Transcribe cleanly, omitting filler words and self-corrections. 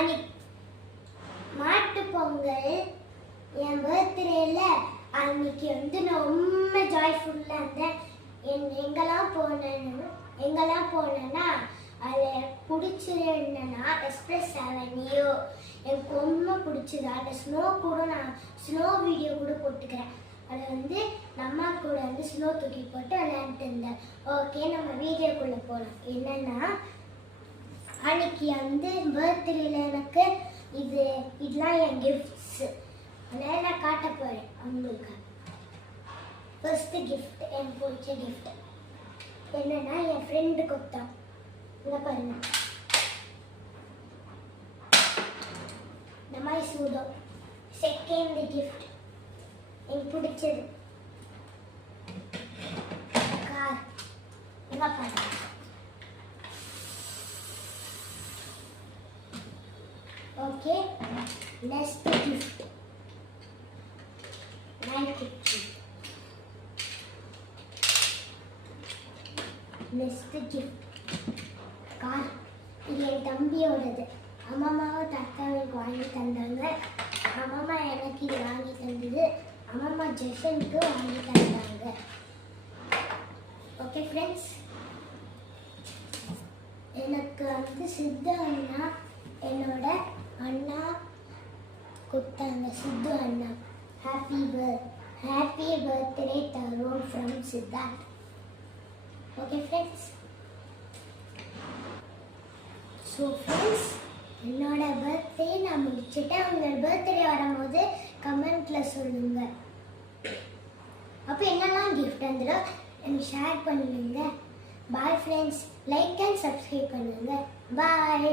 அன்னைக்கு மாட்டு பொங்கல் என் பர்த்டேல அன்னைக்கு நான் ரொம்ப ஜாய்ஃபுல்லாக இருந்தேன். எங்கெல்லாம் போனேன்னா அதில் பிடிச்சிருந்தேன்னா எக்ஸ்பிரஸ் அவென்யூ எனக்கு ரொம்ப பிடிச்சது. அதில் நான் ஸ்னோ வீடியோ கூட போட்டுக்கிறேன். அதை நம்ம கூட ஸ்னோ தூக்கி போட்டு விளையாண்டுட்டு இருந்தேன். ஓகே, நம்ம வீடியோக்குள்ளே போகலாம். என்னென்னா அன்னைக்கு பர்த்டேல எனக்கு இதெல்லாம் என் கிஃப்ட்ஸு. அதனால் நான் காட்ட போகிறேன் அவங்களுக்கு. ஃபர்ஸ்ட்டு கிஃப்ட், எனக்கு பிடிச்ச கிஃப்ட் என்னென்னா என் ஃப்ரெண்டு கொடுத்தான். இங்கே பாருங்க, இந்த மாதிரி சூடம். செகண்ட் கிஃப்ட் எனக்கு பிடிச்சது கார். இங்கே பாருங்க. Okay, next gift night gift. Next gift car. இது என் தம்பியோடது. அம்மாவும் தக்காவுக்கு வாங்கி தந்தாங்க. அம்மா எனக்கு இது வாங்கி தந்தது. அம்மா ஜெஷனுக்கு வாங்கி தந்தாங்க. ஓகே ஃப்ரெண்ட்ஸ், எனக்கு சித்து அண்ணா என்னோட அண்ணா கொடுத்தாங்க. சித்து அண்ணா happy birthday Tarun from Siddharth. Okay friends, so friends, என்னோட பர்த்டே நான் முடிச்சுட்டேன். உங்களோட பர்த்டே வரும்போது கமெண்ட்டில் சொல்லுங்கள். அப்போ என்னெல்லாம் கிஃப்ட் வந்துடும் எனக்கு ஷேர் பண்ணுங்க. Bye friends, like and subscribe பண்ணுங்கள். பாய்.